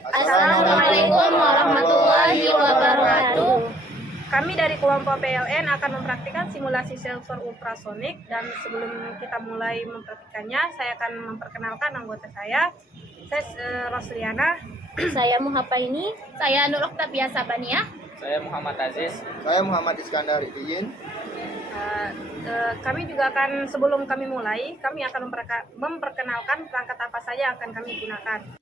Assalamualaikum warahmatullahi wabarakatuh. Kami dari kelompok PLN akan mempraktikkan simulasi sensor ultrasonik, dan sebelum kita mulai mempraktikannya, saya akan memperkenalkan anggota saya. Saya Rosliana. Saya Muhapaini. Saya Nur Oktavia Sabania. Saya Muhammad Aziz. Saya Muhammad Iskandar Izin. Kami juga akan, sebelum kami mulai, kami akan memperkenalkan perangkat apa saja yang akan kami gunakan.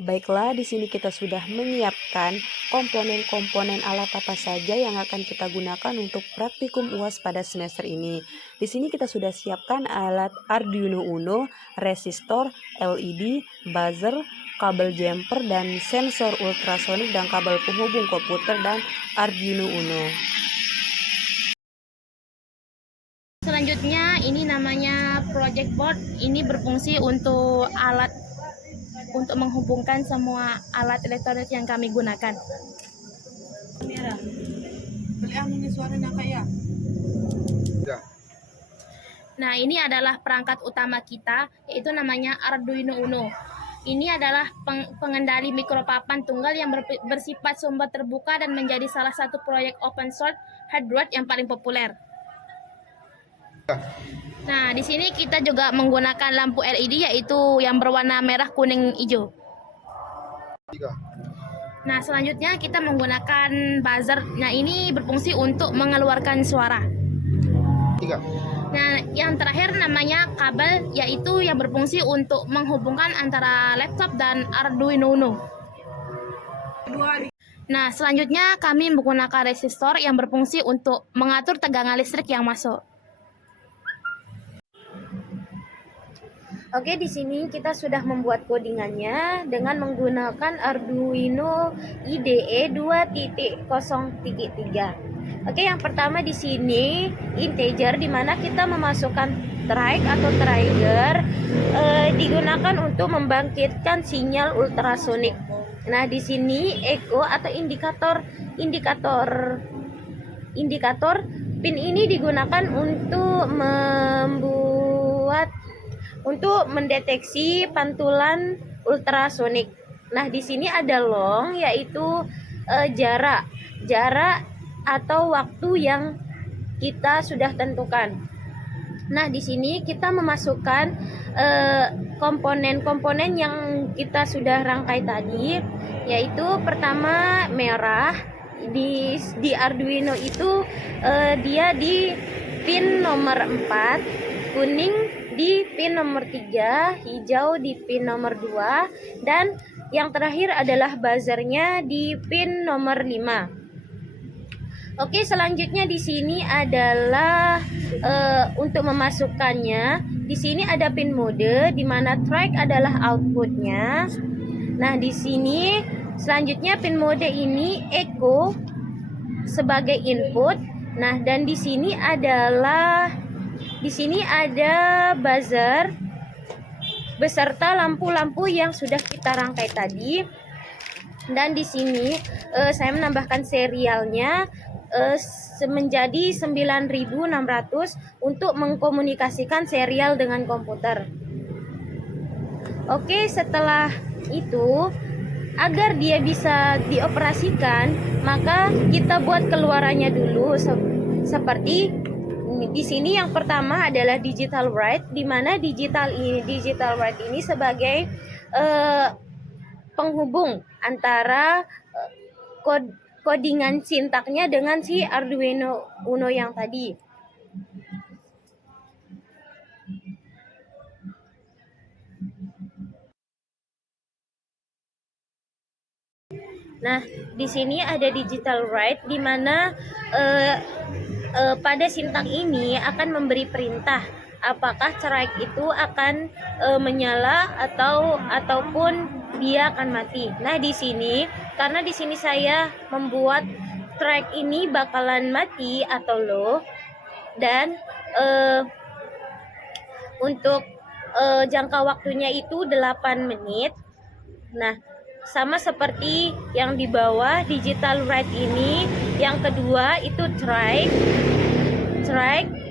Baiklah, di sini kita sudah menyiapkan komponen-komponen alat apa saja yang akan kita gunakan untuk praktikum UAS pada semester ini. Di sini kita sudah siapkan alat Arduino Uno, resistor, LED, buzzer, kabel jumper, dan sensor ultrasonik, dan kabel penghubung komputer dan Arduino Uno. Selanjutnya ini namanya project board. Ini berfungsi untuk menghubungkan semua alat elektronik yang kami gunakan. Nah, ini adalah perangkat utama kita, yaitu namanya Arduino Uno. Ini adalah pengendali mikropapan tunggal yang bersifat sumber terbuka dan menjadi salah satu proyek open source hardware yang paling populer. Nah, di sini kita juga menggunakan lampu LED, yaitu yang berwarna merah, kuning, hijau. Nah, selanjutnya kita menggunakan buzzer. Nah, ini berfungsi untuk mengeluarkan suara. Nah, yang terakhir namanya kabel, yaitu yang berfungsi untuk menghubungkan antara laptop dan Arduino Uno. Nah, selanjutnya kami menggunakan resistor yang berfungsi untuk mengatur tegangan listrik yang masuk. Oke, di sini kita sudah membuat codingannya dengan menggunakan Arduino IDE 2.0.3. Oke, yang pertama di sini integer, di mana kita memasukkan strike atau trigger digunakan untuk membangkitkan sinyal ultrasonik. Nah, di sini echo atau indikator pin ini digunakan untuk mendeteksi pantulan ultrasonik. Nah, di sini ada long, yaitu jarak atau waktu yang kita sudah tentukan. Nah, di sini kita memasukkan komponen-komponen yang kita sudah rangkai tadi, yaitu pertama merah di Arduino itu dia di pin nomor 4, kuning di pin nomor 3, hijau di pin nomor 2, dan yang terakhir adalah buzzernya di pin nomor 5. Oke, selanjutnya di sini adalah untuk memasukkannya. Di sini ada pin mode, di mana track adalah outputnya. Nah, di sini selanjutnya pin mode ini echo sebagai input. Nah, dan di sini ada buzzer beserta lampu-lampu yang sudah kita rangkai tadi. Dan di sini saya menambahkan serialnya menjadi 9600 untuk mengkomunikasikan serial dengan komputer. Oke, setelah itu, agar dia bisa dioperasikan, maka kita buat keluarannya dulu seperti di sini. Yang pertama adalah digital write, di mana digital write ini sebagai penghubung antara codingan sintaknya dengan si Arduino Uno yang tadi. Nah, di sini ada digital write, di mana pada sintak ini akan memberi perintah apakah strike itu akan menyala ataupun dia akan mati. Nah, di sini karena di sini saya membuat strike ini bakalan mati atau low, dan untuk jangka waktunya itu 8 menit. Nah, sama seperti yang di bawah digital write ini, yang kedua itu strike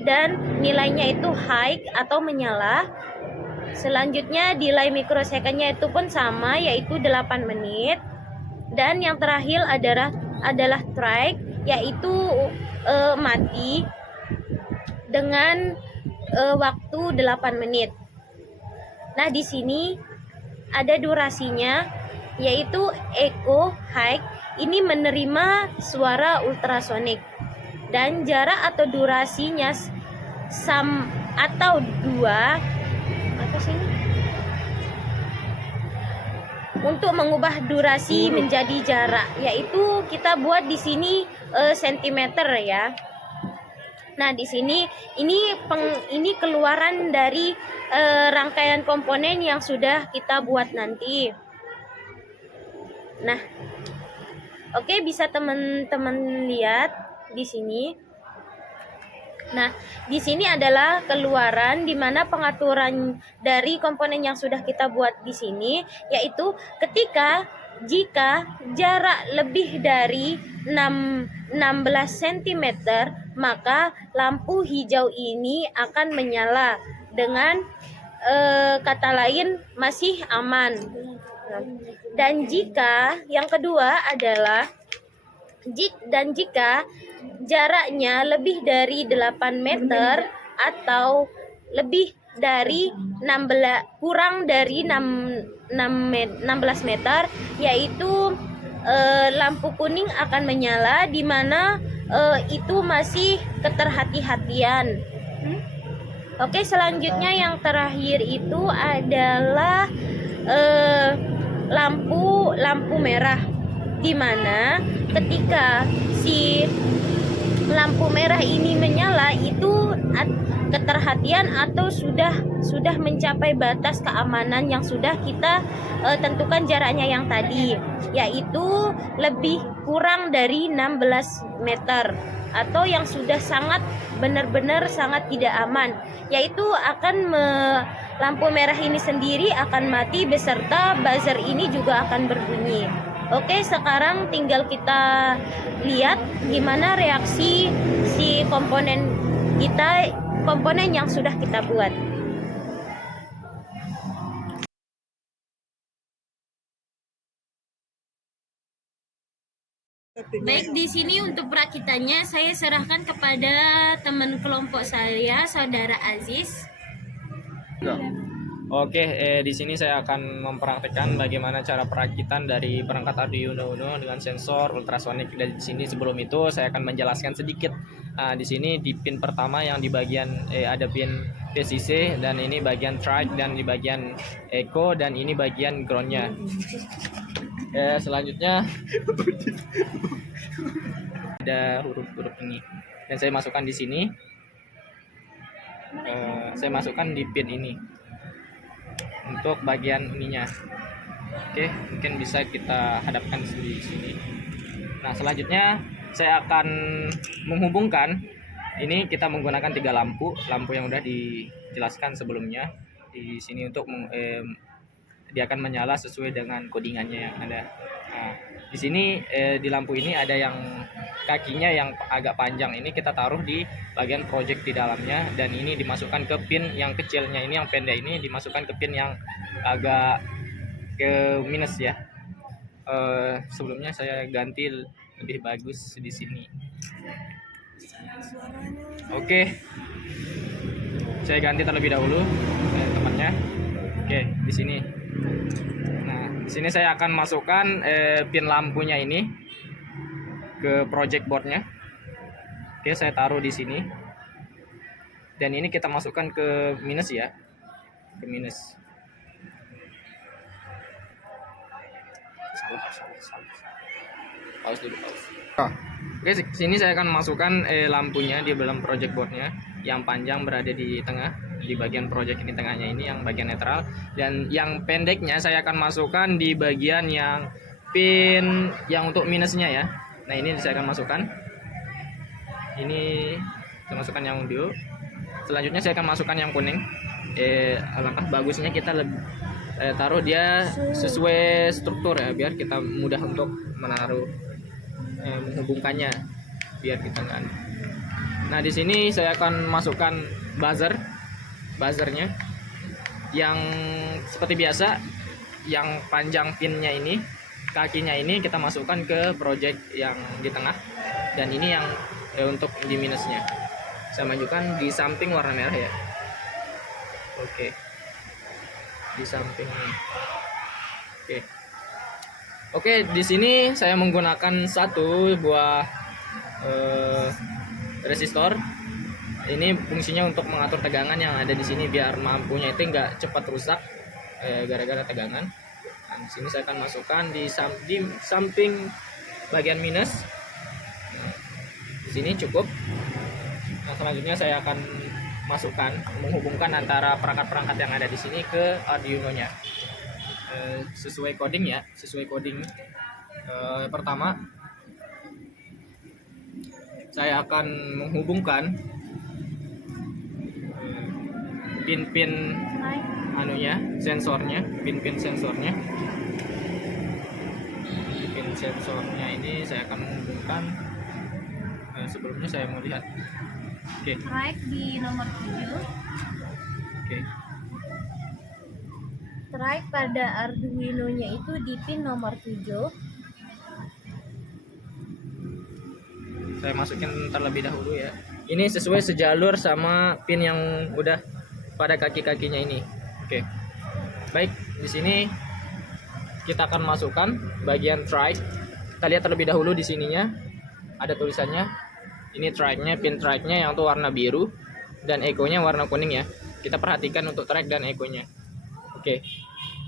dan nilainya itu high atau menyala. Selanjutnya delay mikrosecondnya itu pun sama, yaitu 8 menit. Dan yang terakhir adalah strike, yaitu mati dengan waktu 8 menit. Nah, di sini ada durasinya, yaitu echo high ini menerima suara ultrasonik, dan jarak atau durasinya atau 2 apa sih ini? Untuk mengubah durasi menjadi jarak, yaitu kita buat di sini sentimeter ya. Nah, di sini ini keluaran dari rangkaian komponen yang sudah kita buat nanti. Nah, oke, bisa teman-teman lihat di sini. Nah, di sini adalah keluaran di mana pengaturan dari komponen yang sudah kita buat di sini, yaitu jika jarak lebih dari 16 cm, maka lampu hijau ini akan menyala. Dengan kata lain, masih aman. Dan jika yang kedua adalah jika jaraknya lebih dari 8 meter atau lebih dari 16 kurang dari 16 meter, yaitu lampu kuning akan menyala, di mana itu masih keterhati-hatian. Oke, selanjutnya yang terakhir itu adalah lampu merah, di mana ketika si lampu merah ini menyala itu keterhatian atau sudah mencapai batas keamanan yang sudah kita tentukan jaraknya yang tadi, yaitu lebih kurang dari 16 meter, atau yang sudah sangat benar-benar sangat tidak aman, yaitu lampu merah ini sendiri akan mati beserta buzzer ini juga akan berbunyi. Oke, sekarang tinggal kita lihat gimana reaksi si komponen yang sudah kita buat. Baik, di sini untuk perakitannya saya serahkan kepada teman kelompok saya, Saudara Aziz. Oke, di sini saya akan mempraktekkan bagaimana cara perakitan dari perangkat Arduino Uno dengan sensor ultrasonik. Dan di sini sebelum itu saya akan menjelaskan sedikit. Di sini di pin pertama yang di bagian ada pin PCC, dan ini bagian track, dan di bagian echo, dan ini bagian groundnya. Selanjutnya ada huruf-huruf ini, dan saya masukkan di sini. Saya masukkan di pin ini untuk bagian ininya. Oke, mungkin bisa kita hadapkan di sini. Nah, selanjutnya saya akan menghubungkan ini. Kita menggunakan 3 lampu yang udah dijelaskan sebelumnya di sini untuk dia akan menyala sesuai dengan codingannya yang ada. Nah, di sini di lampu ini ada yang kakinya yang agak panjang, ini kita taruh di bagian project di dalamnya, dan ini dimasukkan ke pin yang kecilnya ini, yang pendek ini dimasukkan ke pin yang agak ke minus ya. Sebelumnya saya ganti lebih bagus di sini. Oke, saya ganti terlebih dahulu tempatnya. Oke, di sini. Nah, di sini saya akan masukkan pin lampunya ini ke project boardnya. Oke, saya taruh di sini, dan ini kita masukkan ke minus ya, ke minus. Pause dulu, pause. Oke, sini saya akan masukkan lampunya di dalam project boardnya. Yang panjang berada di tengah, di bagian project ini, tengahnya ini yang bagian netral, dan yang pendeknya saya akan masukkan di bagian yang pin yang untuk minusnya ya. Nah, ini saya akan masukkan. Ini saya masukkan yang undio. Selanjutnya saya akan masukkan yang kuning. Alangkah bagusnya kita taruh dia sesuai struktur ya, biar kita mudah untuk menaruh menghubungkannya, biar kita nggak. Nah, di sini saya akan masukkan buzzernya. yang seperti biasa, yang panjang pinnya ini, kakinya ini kita masukkan ke project yang di tengah, dan ini yang untuk di minusnya. Saya majukan di samping warna merah ya. Oke, di samping ini. Oke, di sini saya menggunakan satu buah resistor. Ini fungsinya untuk mengatur tegangan yang ada di sini biar lampunya itu nggak cepat rusak gara-gara tegangan. Nah, di sini saya akan masukkan di samping bagian minus. Nah, di sini cukup. Nah, selanjutnya saya akan masukkan, menghubungkan antara perangkat-perangkat yang ada di sini ke Arduino-nya. Sesuai coding ya, sesuai coding. Pertama, saya akan menghubungkan pin-pin anunya, sensornya, pin-pin sensornya. Pin sensornya ini saya akan menghubungkan. Sebelumnya saya mau lihat. Oke. Strike di nomor 7. Oke. Strike pada Arduino-nya itu di pin nomor 7. Saya masukin terlebih dahulu ya. Ini sesuai sejalur sama pin yang udah pada kaki-kakinya ini. Oke. Baik, di sini kita akan masukkan bagian trike. Kita lihat terlebih dahulu di sininya ada tulisannya. Ini trike-nya, pin trike-nya yang tuh warna biru dan echo-nya warna kuning ya. Kita perhatikan untuk trike dan echo-nya. Oke.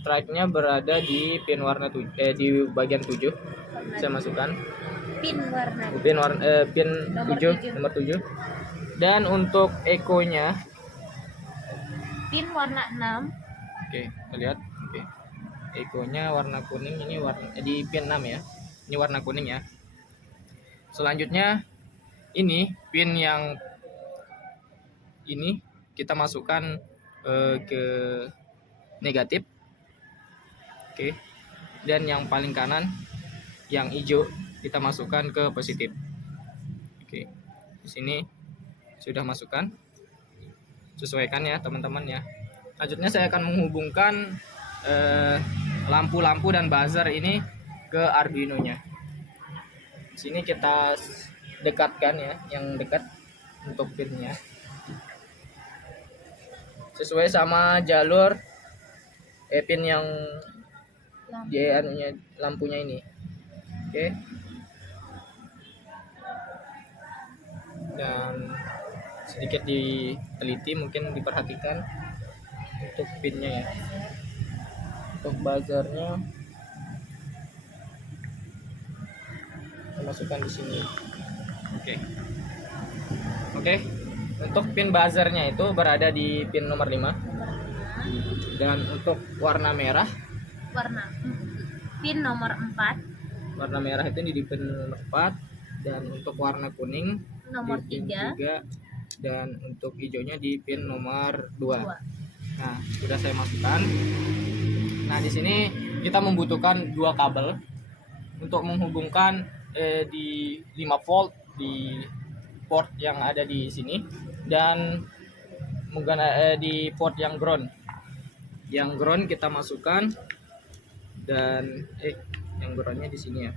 Trike-nya berada di pin warna di bagian 7. Saya masukkan Pin warna pin Nomor 7, 7. nomor 7. Dan untuk echo-nya, pin warna 6. oke, kita lihat. Oke. Echo-nya warna kuning, ini warna di pin 6 ya. Ini warna kuning ya. Selanjutnya ini pin yang ini kita masukkan ke negatif. Oke. Dan yang paling kanan yang hijau kita masukkan ke positif. Oke. Di sini sudah masukkan. Sesuaikan ya teman-teman ya. Selanjutnya saya akan menghubungkan lampu-lampu dan buzzer ini ke Arduino-nya. Di sini kita dekatkan ya, yang dekat untuk pinnya. Sesuai sama jalur pin yang dia anunya, lampunya ini. Oke. Dan sedikit diteliti, mungkin diperhatikan untuk pinnya ya. Untuk buzzernya saya masukkan di sini. Oke. Untuk pin buzzernya itu berada di pin nomor 5. Dan untuk warna merah, Pin nomor 4. warna merah itu di pin nomor 4, dan untuk warna kuning Nomor di pin 3. 3, dan untuk hijaunya di pin nomor 2. Nah, sudah saya masukkan. Nah, di sini kita membutuhkan 2 kabel untuk menghubungkan di 5 volt di port yang ada di sini, dan di port yang ground. Yang ground kita masukkan, dan yang groundnya di sini ya.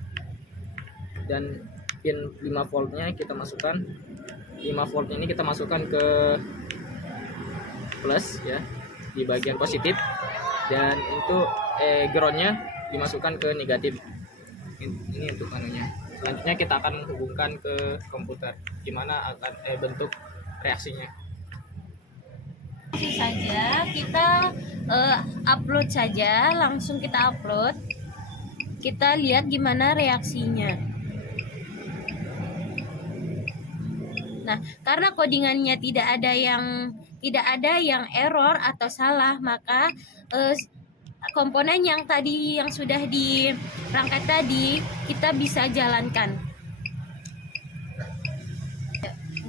Dan pin 5 voltnya kita masukkan. 5 volt ini kita masukkan ke plus ya, di bagian positif, dan untuk groundnya dimasukkan ke negatif. Ini untuk anunya. Selanjutnya kita akan menghubungkan ke komputer, gimana akan bentuk reaksinya. Langsung saja kita upload saja, langsung kita upload. Kita lihat gimana reaksinya. Nah, karena codingannya tidak ada yang error atau salah, maka komponen yang tadi yang sudah dirangkai tadi kita bisa jalankan.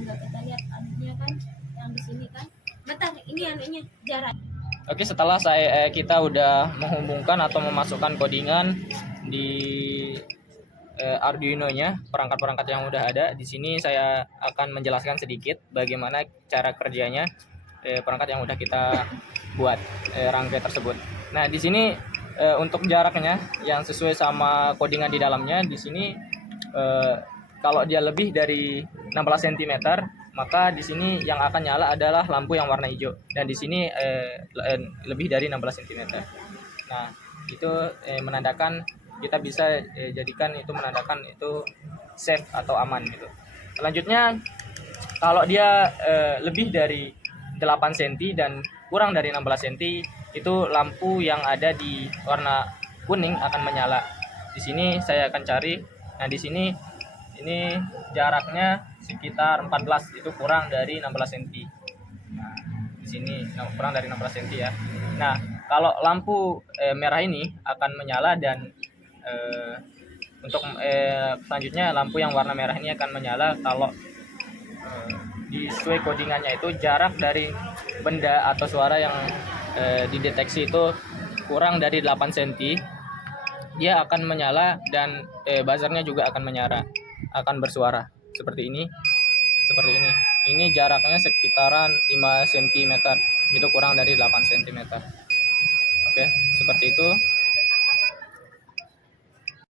Enggak, kita lihat anunya kan yang di sini kan. Bentar, ini anunya jarak. Oke, setelah kita udah menghubungkan atau memasukkan codingan di Arduino-nya, perangkat-perangkat yang udah ada di sini, saya akan menjelaskan sedikit bagaimana cara kerjanya perangkat yang udah kita buat rangkai tersebut. Nah, di sini untuk jaraknya yang sesuai sama codingan di dalamnya, di sini kalau dia lebih dari 16 cm, maka di sini yang akan nyala adalah lampu yang warna hijau, dan di sini lebih dari 16 cm. Nah, itu menandakan kita bisa jadikan itu menandakan itu safe atau aman gitu. Selanjutnya, kalau dia lebih dari 8 cm dan kurang dari 16 cm, itu lampu yang ada di warna kuning akan menyala. Di sini saya akan cari. Nah, di sini ini jaraknya sekitar 14, itu kurang dari 16 cm. Nah, di sini kurang dari 16 cm ya. Nah, kalau lampu merah ini akan menyala, dan untuk selanjutnya lampu yang warna merah ini akan menyala kalau di sesuai codingannya itu jarak dari benda atau suara yang dideteksi itu kurang dari 8 cm, dia akan menyala, dan buzzernya juga akan akan bersuara seperti ini. Ini jaraknya sekitaran 5 cm, itu kurang dari 8 cm. Oke, seperti itu.